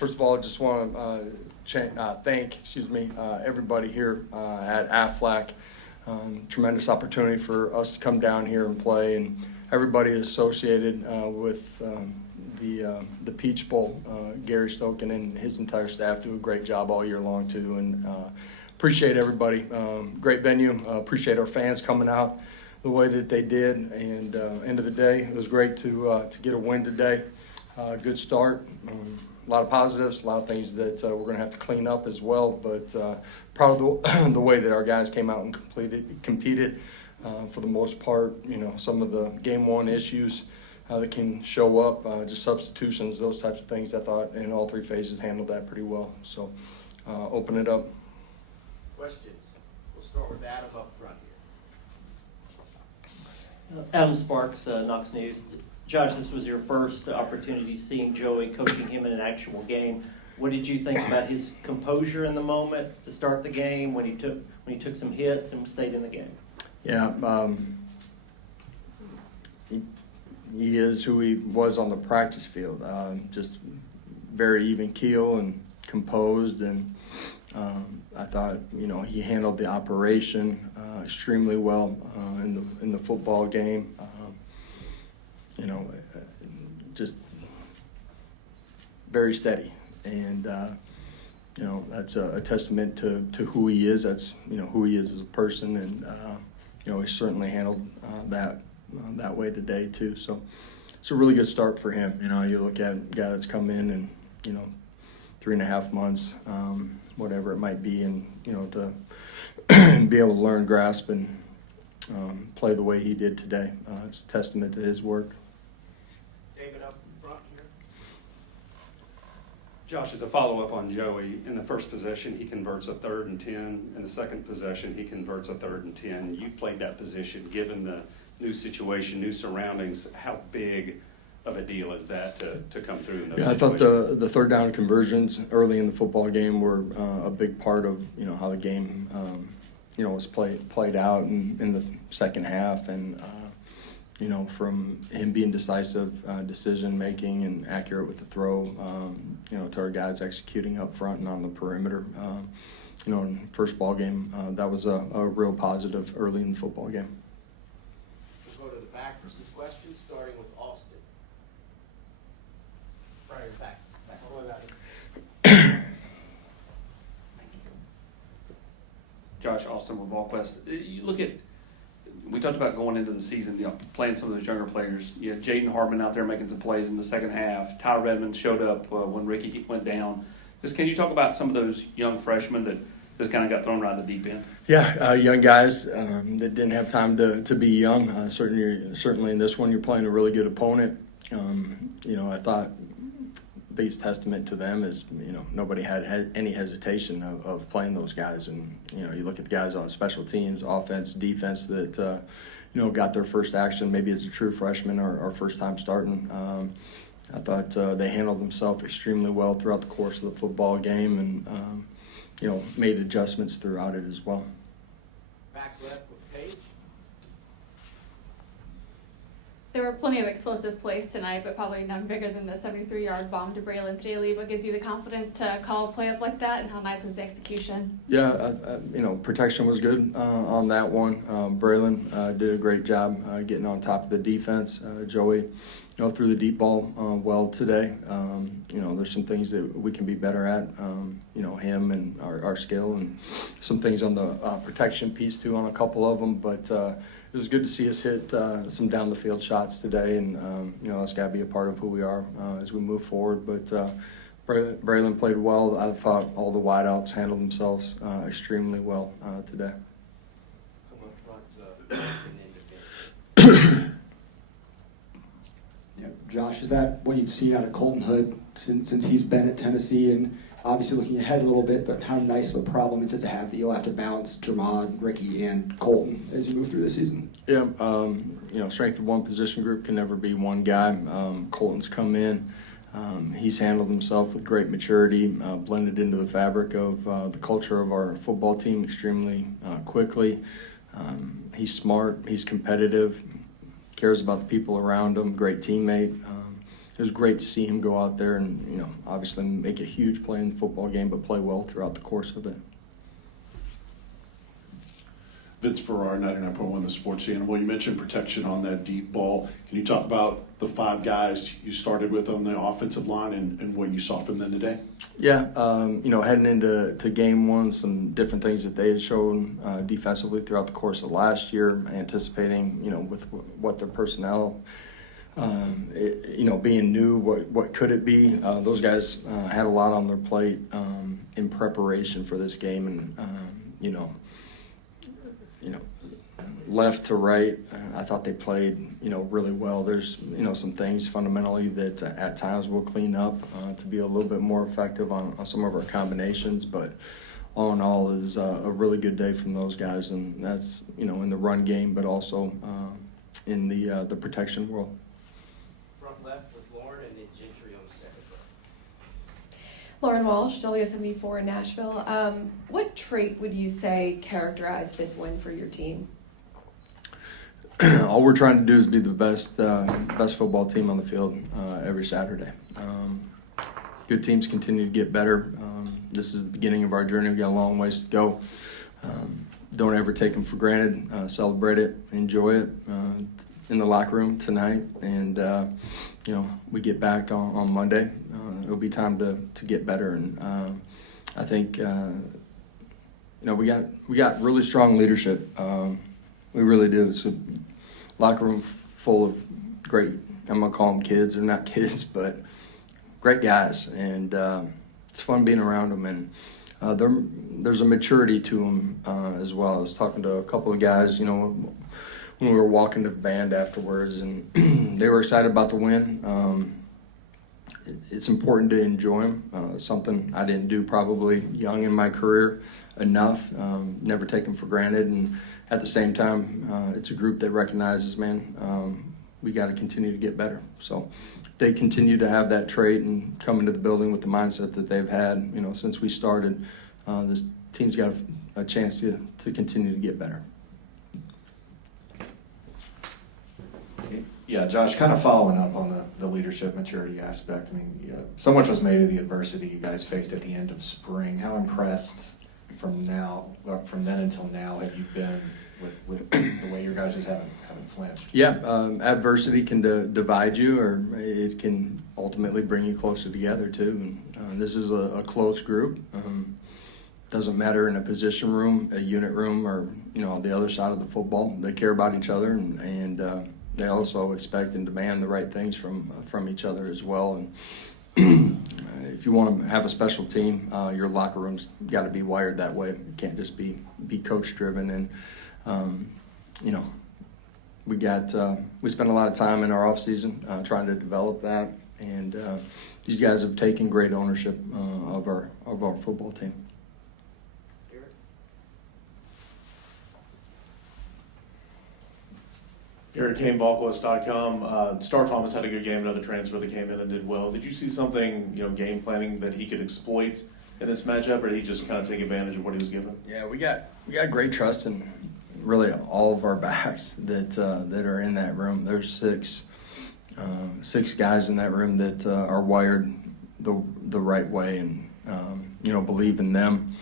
First of all, I just want to thank everybody here at Aflac. Tremendous opportunity for us to come down here and play, and everybody associated with the Peach Bowl. Gary Stoken and his entire staff do a great job all year long too, and appreciate everybody. Great venue. Appreciate our fans coming out the way that they did, and end of the day, it was great to get a win today. Good start. A lot of positives, a lot of things that we're going to have to clean up as well, but proud of the way that our guys came out and competed. For the most part, some of the game one issues that can show up, just substitutions, those types of things, I thought in all three phases handled that pretty well. So open it up. Questions? We'll start with Adam up front here. Adam Sparks, Knox News. Josh, this was your first opportunity seeing Joey, coaching him in an actual game. What did you think about his composure in the moment to start the game, when he took some hits and stayed in the game? Yeah, he is who he was on the practice field. Just very even keel and composed, and I thought he handled the operation extremely well in the football game. Just very steady, and that's a testament to who he is. That's who he is as a person, and he certainly handled that way today too. So it's a really good start for him. You look at a guy that's come in and 3.5 months, whatever it might be, and to be able to learn, grasp, and play the way he did today. It's a testament to his work. David up in front here. Josh, as a follow-up on Joey, in the first possession he converts a 3rd and 10. In the second possession he converts a 3rd and 10. You've played that position. Given the new situation, new surroundings, how big of a deal is that to come through in those situations? I thought the third down conversions early in the football game were a big part of how the game was played out in the second half, and from him being decisive, decision making, and accurate with the throw, to our guys executing up front and on the perimeter. In first ball game, that was a real positive early in the football game. We'll go to the back for some questions, starting with Austin. Right here, back. All the way back. Josh Austin with VolQuest. You look at, we talked about going into the season, playing some of those younger players. You had Jaden Hartman out there making some plays in the second half. Ty Redmond showed up when Ricky went down. Just can you talk about some of those young freshmen that just kind of got thrown right in the deep end? Yeah, young guys that didn't have time to be young. Certainly in this one, you're playing a really good opponent. I thought the biggest testament to them is nobody had any hesitation of playing those guys, and you look at the guys on special teams, offense, defense that got their first action maybe as a true freshman or first time starting. I thought they handled themselves extremely well throughout the course of the football game, and made adjustments throughout it as well. Back left with Paige. There were plenty of explosive plays tonight, but probably none bigger than the 73-yard bomb to Braylon Staley. What gives you the confidence to call a play up like that, and how nice was the execution? Yeah, protection was good on that one. Braylon did a great job getting on top of the defense. Joey, threw the deep ball well today. There's some things that we can be better at. Him and our skill, and some things on the protection piece too on a couple of them. But it was good to see us hit some down the field shots today, and that's got to be a part of who we are as we move forward. But Braylon played well. I thought all the wideouts handled themselves extremely well today. Come up front and into bench. Yeah, Josh, is that what you've seen out of Colton Hood since he's been at Tennessee? And obviously looking ahead a little bit, but how nice of a problem is it to have that you'll have to balance Jermod, Ricky, and Colton as you move through the season? Yeah, strength of one position group can never be one guy. Colton's come in. He's handled himself with great maturity, blended into the fabric of the culture of our football team extremely quickly. He's smart, he's competitive, cares about the people around him, great teammate. was great to see him go out there and, obviously make a huge play in the football game, but play well throughout the course of it. Vince Ferrar, 99.1 The Sports Animal. You mentioned protection on that deep ball. Can you talk about the 5 guys you started with on the offensive line and what you saw from them today? Yeah, heading into game one, some different things that they had shown defensively throughout the course of last year, anticipating, with what their personnel, being new, what could it be? Those guys had a lot on their plate in preparation for this game, and, left to right, I thought they played, really well. There's, some things fundamentally that at times we'll clean up to be a little bit more effective on some of our combinations. But all in all, is a really good day from those guys, and that's, in the run game, but also in the protection world. Front left with Lauren and then Gentry on the second row. Lauren Walsh, WSMV4 in Nashville. What trait would you say characterized this win for your team? All we're trying to do is be the best football team on the field every Saturday. Good teams continue to get better. This is the beginning of our journey. We've got a long ways to go. Don't ever take them for granted. Celebrate it, enjoy it in the locker room tonight. And, we get back on Monday. It'll be time to get better. And I think, we got really strong leadership. We really do. It's a locker room full of great, I'm going to call them kids. They're not kids, but great guys. And it's fun being around them. And there's a maturity to them as well. I was talking to a couple of guys, when we were walking to the band afterwards, and they were excited about the win. It's important to enjoy them. Something I didn't do probably young in my career enough. Never take them for granted. And at the same time, it's a group that recognizes, we got to continue to get better. So they continue to have that trait and come into the building with the mindset that they've had, since we started. This team's got a chance to continue to get better. Yeah, Josh, kind of following up on the leadership maturity aspect. I mean, so much was made of the adversity you guys faced at the end of spring. How impressed from then until now have you been with the way your guys just haven't flinched? Yeah, adversity can divide you, or it can ultimately bring you closer together too. And this is a close group. Doesn't matter in a position room, a unit room, or on the other side of the football. They care about each other, and they also expect and demand the right things from each other as well. And if you want to have a special team, your locker room's got to be wired that way. It can't just be coach driven. And we spent a lot of time in our off season trying to develop that. And these guys have taken great ownership of our football team. Eric Kane, Volquest.com. Star Thomas had a good game, another transfer that came in and did well. Did you see something, game planning that he could exploit in this matchup, or did he just kind of take advantage of what he was given? Yeah, we got great trust in really all of our backs that are in that room. There's six guys in that room that are wired the right way, and believe in them.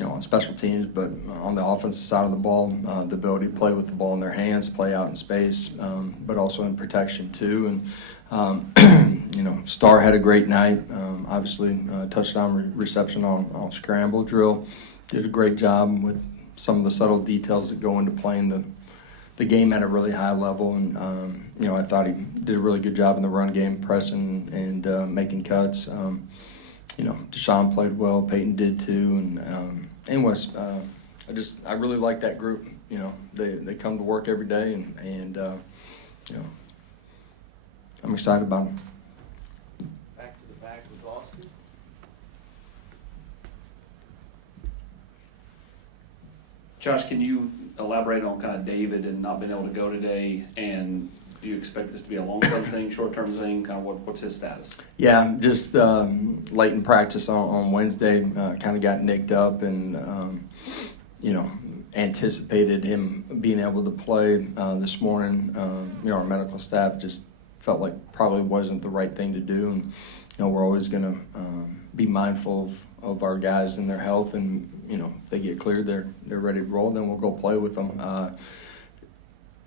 On special teams, but on the offensive side of the ball, the ability to play with the ball in their hands, play out in space, but also in protection too. And Star had a great night. Obviously, touchdown reception on scramble drill. Did a great job with some of the subtle details that go into playing the game at a really high level. And I thought he did a really good job in the run game, pressing and making cuts. Deshaun played well, Peyton did too, and Wes. I really like that group. They come to work every day, and I'm excited about them. Back to the back with Austin. Josh, can you elaborate on kind of David and not being able to go today, and do you expect this to be a long-term thing, short-term thing? Kind of what's his status? Yeah, just late in practice on Wednesday, kind of got nicked up, and anticipated him being able to play this morning. Our medical staff just felt like probably wasn't the right thing to do. And we're always going to be mindful of our guys and their health. And if they get cleared, they're ready to roll. Then we'll go play with them.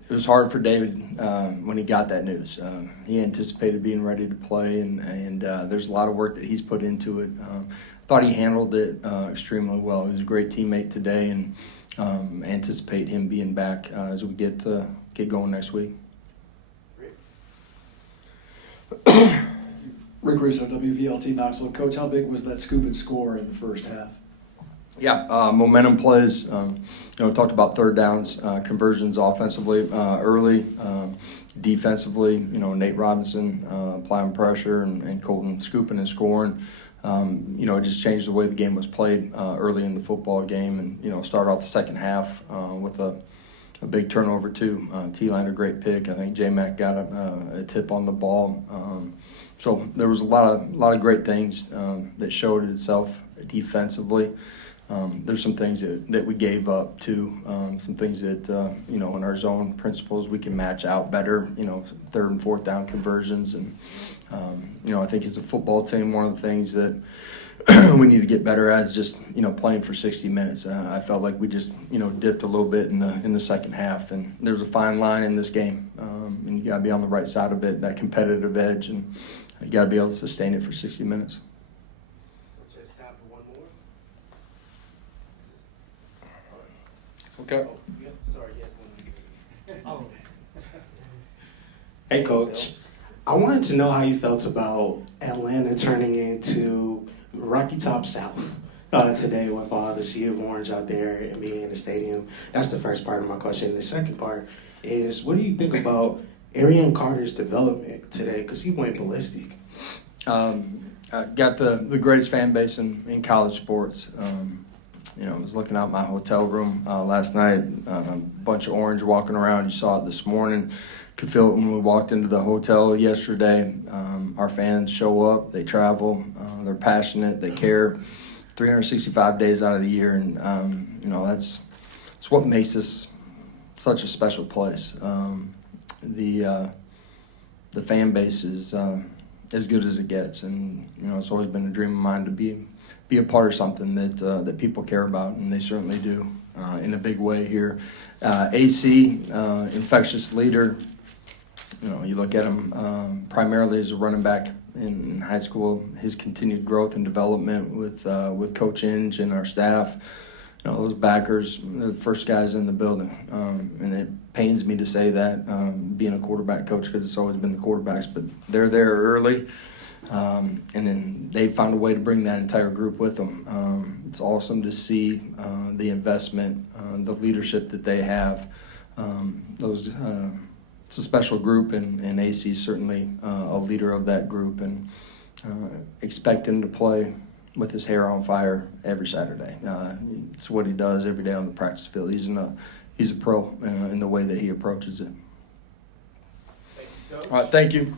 It was hard for David when he got that news. He anticipated being ready to play, and there's a lot of work that he's put into it. I thought he handled it extremely well. He was a great teammate today, and anticipate him being back as we get going next week. Rick Russo, WVLT Knoxville. Coach, how big was that scoop and score in the first half? Yeah, momentum plays. We talked about third downs, conversions offensively early, defensively. Nate Robinson applying pressure and Colton scooping and scoring. It just changed the way the game was played early in the football game, and start off the second half with a big turnover too. T-Line a great pick. I think J-Mac got a tip on the ball. So there was a lot of great things that showed itself defensively. There's some things that we gave up too, some things that, in our zone principles we can match out better, third and fourth down conversions. And, I think as a football team, one of the things that we need to get better at is just, playing for 60 minutes. I felt like we just, dipped a little bit in the second half. And there's a fine line in this game, and you got to be on the right side of it, that competitive edge, and you got to be able to sustain it for 60 minutes. Just time for one more. Okay. Oh, yeah, sorry, yes, one more. Hey, Coach. I wanted to know how you felt about Atlanta turning into Rocky Top South today with all the sea of orange out there and being in the stadium. That's the first part of my question. The second part is, what do you think about Arian Carter's development today? Because he went ballistic. I got the greatest fan base in college sports. I was looking out my hotel room last night, a bunch of orange walking around. You saw it this morning. Could feel it when we walked into the hotel yesterday. Our fans show up, they travel, they're passionate, they care 365 days out of the year. And, that's what makes this such a special place. The fan base is as good as it gets. And, it's always been a dream of mine to be a part of something that people care about, and they certainly do in a big way here. AC, infectious leader. You look at him primarily as a running back in high school. His continued growth and development with Coach Inge and our staff. Those backers, they're the first guys in the building, and it pains me to say that being a quarterback coach, because it's always been the quarterbacks, but they're there early. And then they found a way to bring that entire group with them. It's awesome to see the investment, the leadership that they have. It's a special group, and AC is certainly a leader of that group. And expect him to play with his hair on fire every Saturday. It's what he does every day on the practice field. He's a pro in the way that he approaches it. Thank you, Coach. All right, thank you.